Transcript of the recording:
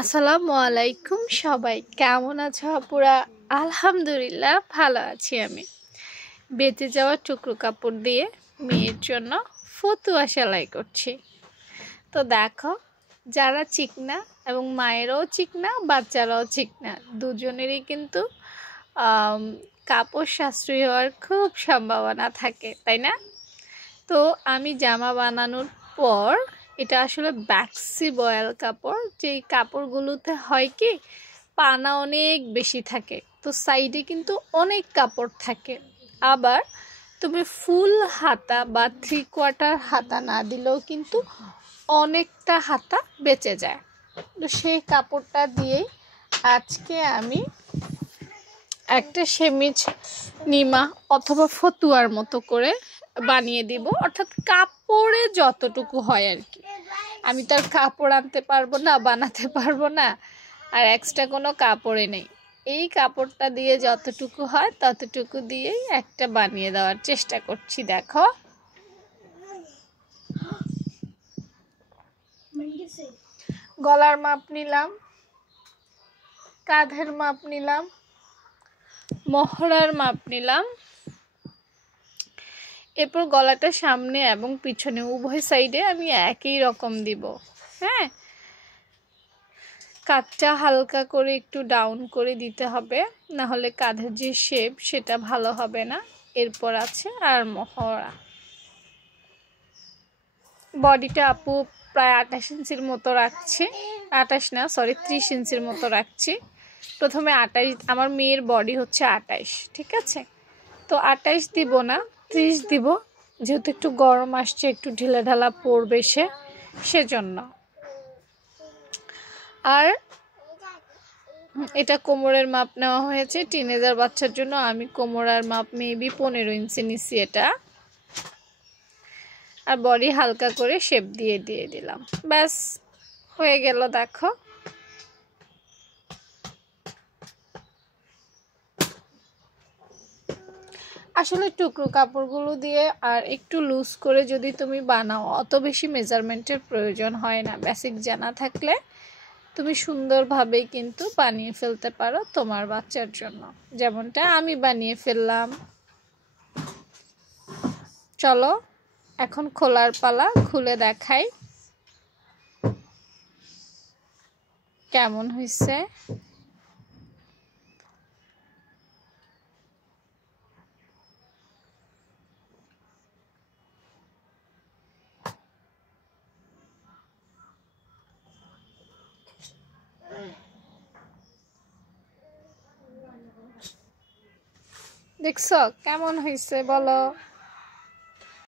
আসসালামু আলাইকুম সবাই কেমন আছো আপুরা? আলহামদুলিল্লাহ ভালো আছি আমি। বেঁচে যাওয়া টুকরো কাপড় দিয়ে মেয়ের জন্য ফতুয়া সেলাই করছি। তো দেখো, যারা চিকনা এবং মায়েরাও চিকনা বাচ্চারাও চিকনা দুজনেরই কিন্তু কাপড় সাশ্রয়ী হওয়ার খুব সম্ভাবনা থাকে, তাই না? তো আমি জামা বানানোর পর এটা আসলে ব্যাক্সি বয়েল কাপড়, যেই কাপড়গুলোতে হয় কি পানা অনেক বেশি থাকে, তো সাইডে কিন্তু অনেক কাপড় থাকে। আবার তুমি ফুল হাতা বা 3/4 হাতা না দিলেও কিন্তু অনেকটা হাতা বেঁচে যায়। তো সেই কাপড়টা দিয়েই আজকে আমি একটা সেমিজ নিমা অথবা ফতুয়ার মতো করে বানিয়ে দিব, অর্থাৎ কাপড়ে যতটুকু হয় আর কি। আমি তার কাপড় আনতে পারবো না, বানাতে পারবো না, আর এক্সট্রা কোনো কাপড়ে নেই। এই কাপড়টা দিয়ে যতটুকু হয় ততটুকু দিয়েই একটা বানিয়ে দেওয়ার চেষ্টা করছি। দেখো, গলার মাপ নিলাম, কাঁধের মাপ নিলাম, মহড়ার মাপ নিলাম, এরপর গলাটা সামনে এবং পিছনে উভয় সাইডে আমি একই রকম দিব। হ্যাঁ, কাঁধটা হালকা করে একটু ডাউন করে দিতে হবে, না হলে কাঁধের যে শেপ সেটা ভালো হবে না। এরপর আছে আর মহড়া। বডিটা আপু প্রায় 28 ইঞ্চির মতো রাখছি, 28 না সরি 30 ইঞ্চির মতো রাখছি। প্রথমে 28, আমার মেয়ের বডি হচ্ছে 28, ঠিক আছে? তো 28 দিব না, 30 দিব, যেহেতু একটু গরম আসছে, একটু ঢিলা ঢালা পড়বে সেজন্য। আর এটা কোমরের মাপ নেওয়া হয়েছে টিনেজার বাচ্চার জন্য। আমি কোমরের মাপ মেবি 15 ইঞ্চি নিচ্ছি এটা। আর বডি হালকা করে শেপ দিয়ে দিলাম, ব্যাস হয়ে গেল। দেখো, আসলে টুকরো কাপড়গুলো দিয়ে আর একটু লুজ করে যদি তুমি বানাও, অত বেশি মেজারমেন্টের প্রয়োজন হয় না। বেসিক জানা থাকলে তুমি সুন্দরভাবেই কিন্তু বানিয়ে ফেলতে পারো তোমার বাচ্চার জন্য, যেমনটা আমি বানিয়ে ফেললাম। চলো এখন খোলার পালা, খুলে দেখাই কেমন হয়েছে। দেখছো কেমন হয়েছে বলো?